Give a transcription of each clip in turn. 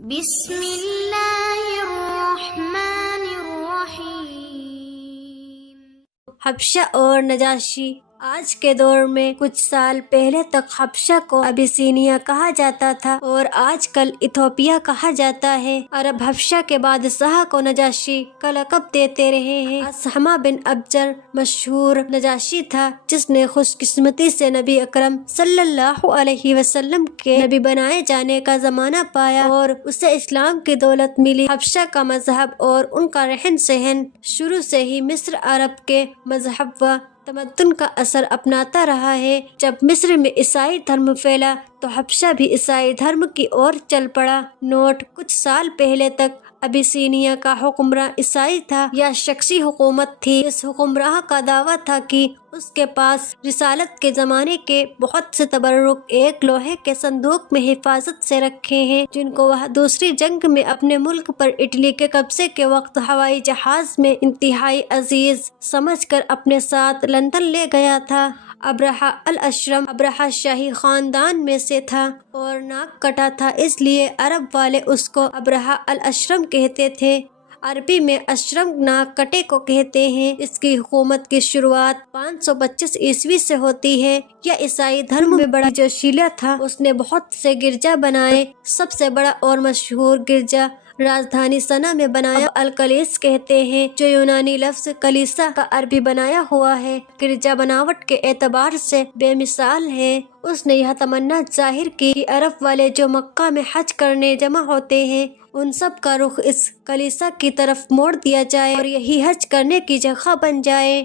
بسم اللہ الرحمن الرحیم۔ حبشہ اور نجاشی۔ آج کے دور میں کچھ سال پہلے تک حبشہ کو ابیسینیا کہا جاتا تھا اور آج کل ایتھوپیا کہا جاتا ہے۔ عرب حبشہ کے بادشاہ کو نجاشی کا لقب دیتے رہے ہیں۔ اسحمہ بن ابجر مشہور نجاشی تھا جس نے خوش قسمتی سے نبی اکرم صلی اللہ علیہ وسلم کے نبی بنائے جانے کا زمانہ پایا اور اسے اسلام کی دولت ملی۔ حبشہ کا مذہب اور ان کا رہن سہن شروع سے ہی مصر عرب کے مذہب و تمدن کا اثر اپناتا رہا ہے۔ جب مصر میں عیسائی دھرم پھیلا تو حبشہ بھی عیسائی دھرم کی اور چل پڑا۔ نوٹ: کچھ سال پہلے تک ابیسینیا کا حکمراں عیسائی تھا یا شخصی حکومت تھی۔ اس حکمراں کا دعویٰ تھا کہ اس کے پاس رسالت کے زمانے کے بہت سے تبرک ایک لوہے کے صندوق میں حفاظت سے رکھے ہیں جن کو وہ دوسری جنگ میں اپنے ملک پر اٹلی کے قبضے کے وقت ہوائی جہاز میں انتہائی عزیز سمجھ کر اپنے ساتھ لندن لے گیا تھا۔ ابرہہ الاشرم ابرہہ شاہی خاندان میں سے تھا اور ناک کٹا تھا، اس لیے عرب والے اس کو ابرہہ الاشرم کہتے تھے۔ عربی میں اشرم ناک کٹے کو کہتے ہیں۔ اس کی حکومت کی شروعات 525 عیسوی سے ہوتی ہے۔ یہ عیسائی دھرم میں بڑا جوشیلا تھا۔ اس نے بہت سے گرجا بنائے۔ سب سے بڑا اور مشہور گرجا راجدھانی سنا میں بنایا الکلیس کہتے ہیں جو یونانی لفظ کلیسا کا عربی بنایا ہوا ہے۔ گرجا بناوٹ کے اعتبار سے بے مثال ہے۔ اس نے یہ تمنا ظاہر کی کہ عرب والے جو مکہ میں حج کرنے جمع ہوتے ہیں ان سب کا رخ اس کلیسا کی طرف موڑ دیا جائے اور یہی حج کرنے کی جگہ بن جائے۔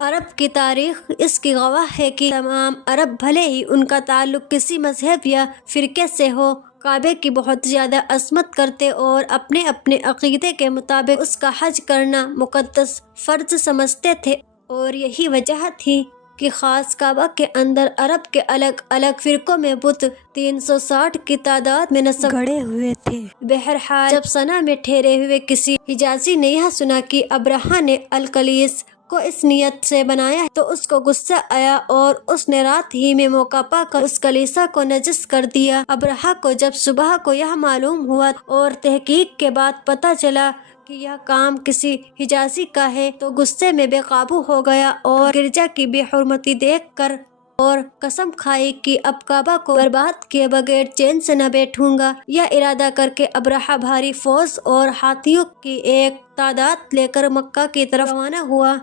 عرب کی تاریخ اس کی گواہ ہے کہ تمام عرب بھلے ہی ان کا تعلق کسی مذہب یا فرقے سے ہو، کعبے کی بہت زیادہ عظمت کرتے اور اپنے اپنے عقیدے کے مطابق اس کا حج کرنا مقدس فرض سمجھتے تھے، اور یہی وجہ تھی کہ خاص کعبہ کے اندر عرب کے الگ الگ فرقوں میں بت 360 کی تعداد میں نصب گڑے ہوئے تھے۔ بہرحال جب سنا میں ٹھہرے ہوئے کسی حجازی نے یہ سنا کہ ابرہہ نے الکلیس کو اس نیت سے بنایا تو اس کو غصہ آیا اور اس نے رات ہی میں موقع پا کر اس کلیسا کو نجس کر دیا۔ ابرہہ کو جب صبح کو یہ معلوم ہوا اور تحقیق کے بعد پتہ چلا کہ یہ کام کسی حجازی کا ہے تو غصے میں بے قابو ہو گیا اور گرجا کی بے حرمتی دیکھ کر اور قسم کھائی کہ اب کعبہ کو برباد کیے بغیر چین سے نہ بیٹھوں گا۔ یہ ارادہ کر کے ابرہہ بھاری فوج اور ہاتھیوں کی ایک تعداد لے کر مکہ کی طرف روانہ ہوا۔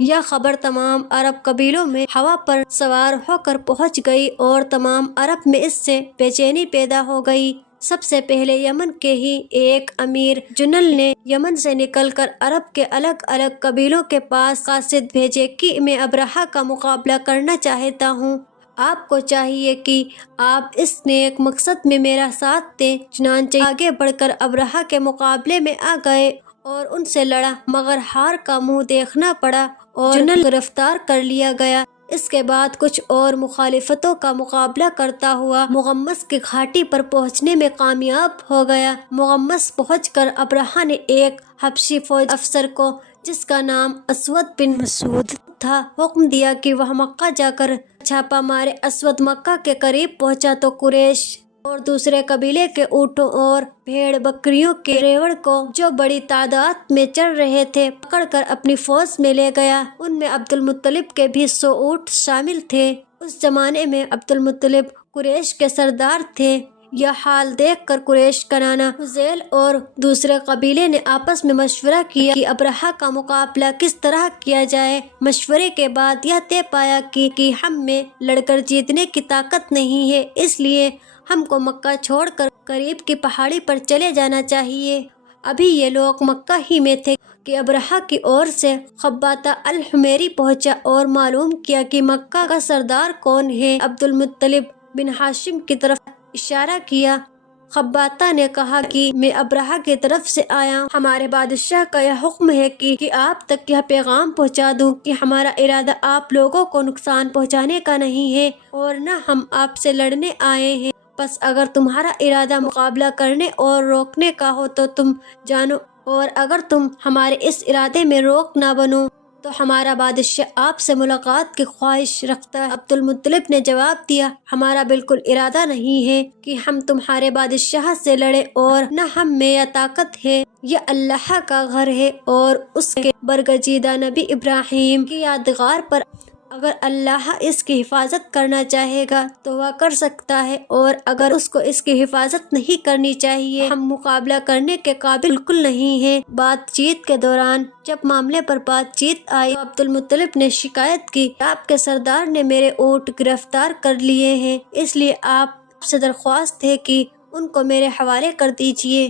یہ خبر تمام عرب قبیلوں میں ہوا پر سوار ہو کر پہنچ گئی اور تمام عرب میں اس سے بے چینی پیدا ہو گئی۔ سب سے پہلے یمن کے ہی ایک امیر جنرل نے یمن سے نکل کر عرب کے الگ الگ قبیلوں کے پاس قاصد بھیجے کہ میں ابرہہ کا مقابلہ کرنا چاہتا ہوں، آپ کو چاہیے کہ آپ اس نیک مقصد میں میرا ساتھ دیں۔ چنانچہ آگے بڑھ کر ابرہہ کے مقابلے میں آ گئے اور ان سے لڑا، مگر ہار کا منہ دیکھنا پڑا اور جنرل گرفتار کر لیا گیا۔ اس کے بعد کچھ اور مخالفتوں کا مقابلہ کرتا ہوا مغمس کی گھاٹی پر پہنچنے میں کامیاب ہو گیا۔ مغمس پہنچ کر ابرہہ نے ایک حبشی فوج افسر کو جس کا نام اسود بن مسعود تھا حکم دیا کہ وہ مکہ جا کر چھاپا مارے۔ اسود مکہ کے قریب پہنچا تو قریش اور دوسرے قبیلے کے اونٹوں اور بھیڑ بکریوں کے ریوڑ کو جو بڑی تعداد میں چڑھ رہے تھے پکڑ کر اپنی فوج میں لے گیا۔ ان میں عبد المطلب کے بھی 100 اونٹ شامل تھے۔ اس زمانے میں عبد المطلب قریش کے سردار تھے۔ یہ حال دیکھ کر قریش کنانہ، حذیل اور دوسرے قبیلے نے آپس میں مشورہ کیا کہ ابرہہ کا مقابلہ کس طرح کیا جائے۔ مشورے کے بعد یہ طے پایا کہ ہم میں لڑ کر جیتنے کی طاقت نہیں ہے، اس لیے ہم کو مکہ چھوڑ کر قریب کی پہاڑی پر چلے جانا چاہیے۔ ابھی یہ لوگ مکہ ہی میں تھے کہ ابرہہ کی اور سے خباتہ الحمیری پہنچا اور معلوم کیا کہ مکہ کا سردار کون ہے۔ عبد المطلب بن ہاشم کی طرف اشارہ کیا۔ خباتہ نے کہا کہ میں ابرہہ کی طرف سے آیا ہوں، ہمارے بادشاہ کا یہ حکم ہے کہ آپ تک یہ پیغام پہنچا دوں کہ ہمارا ارادہ آپ لوگوں کو نقصان پہنچانے کا نہیں ہے اور نہ ہم آپ سے لڑنے آئے ہیں، بس اگر تمہارا ارادہ مقابلہ کرنے اور روکنے کا ہو تو تم جانو، اور اگر تم ہمارے اس ارادے میں روک نہ بنو تو ہمارا بادشاہ آپ سے ملاقات کی خواہش رکھتا ہے۔ عبد المطلب نے جواب دیا، ہمارا بالکل ارادہ نہیں ہے کہ ہم تمہارے بادشاہ سے لڑیں، اور نہ ہم میں یہ طاقت ہے۔ یہ اللہ کا گھر ہے اور اس کے برگزیدہ نبی ابراہیم کی یادگار پر اگر اللہ اس کی حفاظت کرنا چاہے گا تو وہ کر سکتا ہے، اور اگر اس کو اس کی حفاظت نہیں کرنی چاہیے، ہم مقابلہ کرنے کے قابل بالکل نہیں ہیں۔ بات چیت کے دوران جب معاملے پر بات چیت آئی تو عبد المطلب نے شکایت کی، آپ کے سردار نے میرے اونٹ گرفتار کر لیے ہیں، اس لیے آپ سے درخواست ہے کہ ان کو میرے حوالے کر دیجیے۔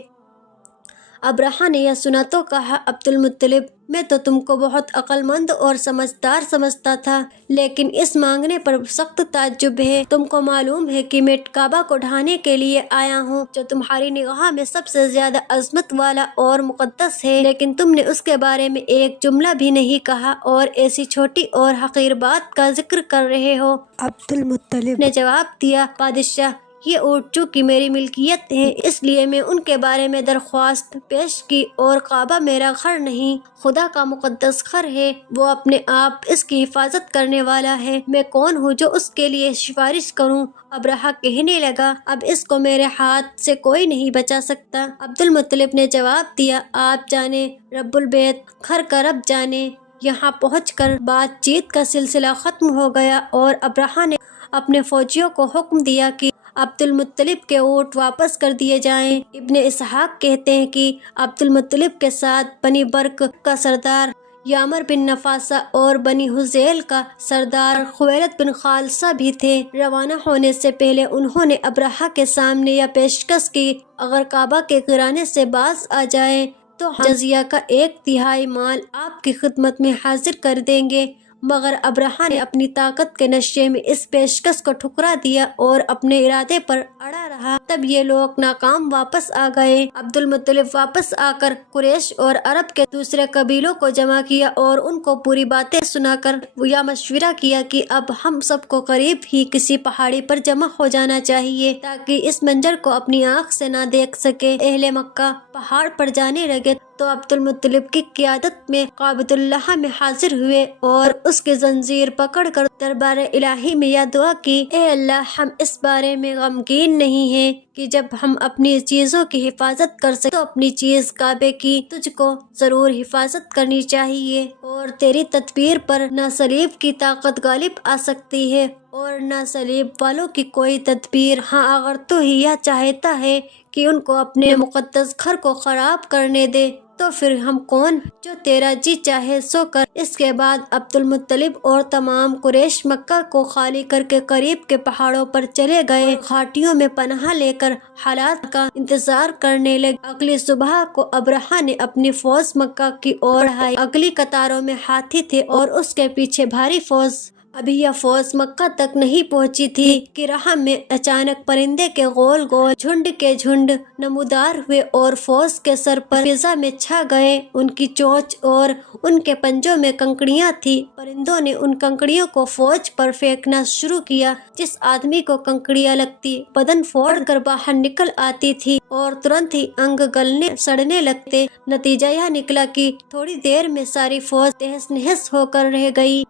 ابرہہ نے یہ سنا تو کہا، عبد المطلب، میں تو تم کو بہت عقل مند اور سمجھدار سمجھتا تھا، لیکن اس مانگنے پر سخت تعجب ہے۔ تم کو معلوم ہے کہ میں کعبہ کو ڈھانے کے لیے آیا ہوں، جو تمہاری نگاہ میں سب سے زیادہ عظمت والا اور مقدس ہے، لیکن تم نے اس کے بارے میں ایک جملہ بھی نہیں کہا اور ایسی چھوٹی اور حقیر بات کا ذکر کر رہے ہو۔ عبد المطلب نے جواب دیا، بادشاہ، یہ اونٹ چونکہ میری ملکیت ہے، اس لیے میں ان کے بارے میں درخواست پیش کی، اور کعبہ میرا گھر نہیں، خدا کا مقدس گھر ہے، وہ اپنے آپ اس کی حفاظت کرنے والا ہے، میں کون ہوں جو اس کے لیے سفارش کروں؟ ابرہہ کہنے لگا، اب اس کو میرے ہاتھ سے کوئی نہیں بچا سکتا۔ عبد المطلب نے جواب دیا، آپ جانے، رب البیت گھر کا رب جانے۔ یہاں پہنچ کر بات چیت کا سلسلہ ختم ہو گیا اور ابرہہ نے اپنے فوجیوں کو حکم دیا کہ عبد المطلب کے اونٹ واپس کر دیے جائیں۔ ابن اسحاق کہتے ہیں کہ عبد المطلب کے ساتھ بنی برق کا سردار یامر بن نفاسہ اور بنی حذیل کا سردار خویلد بن خالصہ بھی تھے۔ روانہ ہونے سے پہلے انہوں نے ابرہہ کے سامنے یہ پیشکش کی، اگر کعبہ کے گرانے سے باز آ جائیں تو ہم جزیہ کا 1/3 مال آپ کی خدمت میں حاضر کر دیں گے، مگر ابرہہ نے اپنی طاقت کے نشے میں اس پیشکش کو ٹھکرا دیا اور اپنے ارادے پر اڑا رہا۔ تب یہ لوگ ناکام واپس آ گئے۔ عبد المطلب واپس آ کر قریش اور عرب کے دوسرے قبیلوں کو جمع کیا اور ان کو پوری باتیں سنا کر یہ مشورہ کیا کہ اب ہم سب کو قریب ہی کسی پہاڑی پر جمع ہو جانا چاہیے تاکہ اس منظر کو اپنی آنکھ سے نہ دیکھ سکے۔ اہل مکہ پہاڑ پر جانے لگے تو عبد المطلب کی قیادت میں کعبۃ اللہ میں حاضر ہوئے اور اس کی زنجیر پکڑ کر دربار الہی میں یہ دعا کی، اے اللہ، ہم اس بارے میں غمگین نہیں ہیں کہ جب ہم اپنی چیزوں کی حفاظت کر سکیں تو اپنی چیز کعبے کی تجھ کو ضرور حفاظت کرنی چاہیے، اور تیری تدبیر پر نہ صلیب کی طاقت غالب آ سکتی ہے اور نہ صلیب والوں کی کوئی تدبیر۔ ہاں، اگر تو ہی یہ چاہتا ہے کہ ان کو اپنے مقدس گھر کو خراب کرنے دے تو پھر ہم کون، جو تیرا جی چاہے سو کر۔ اس کے بعد عبد المطلب اور تمام قریش مکہ کو خالی کر کے قریب کے پہاڑوں پر چلے گئے، گھاٹیوں میں پناہ لے کر حالات کا انتظار کرنے لگے۔ اگلی صبح کو ابرہہ نے اپنی فوج مکہ کی اور بڑھائی، اگلی قطاروں میں ہاتھی تھے اور اس کے پیچھے بھاری فوج۔ ابھی یہ فوج مکہ تک نہیں پہنچی تھی کہ راہ میں اچانک پرندے کے گول گول جھنڈ کے جھنڈ نمودار ہوئے اور فوج کے سر پر فضا میں چھا گئے۔ ان کی چونچ اور ان کے پنجوں میں کنکریاں تھیں۔ پرندوں نے ان کنکریوں کو فوج پر پھینکنا شروع کیا۔ جس آدمی کو کنکریاں لگتی بدن پھوڑ کر باہر نکل آتی تھی اور ترنت ہی انگ گلنے سڑنے لگتے۔ نتیجہ یہ نکلا کہ تھوڑی دیر میں ساری فوج تہس نہس ہو کر رہ گئی۔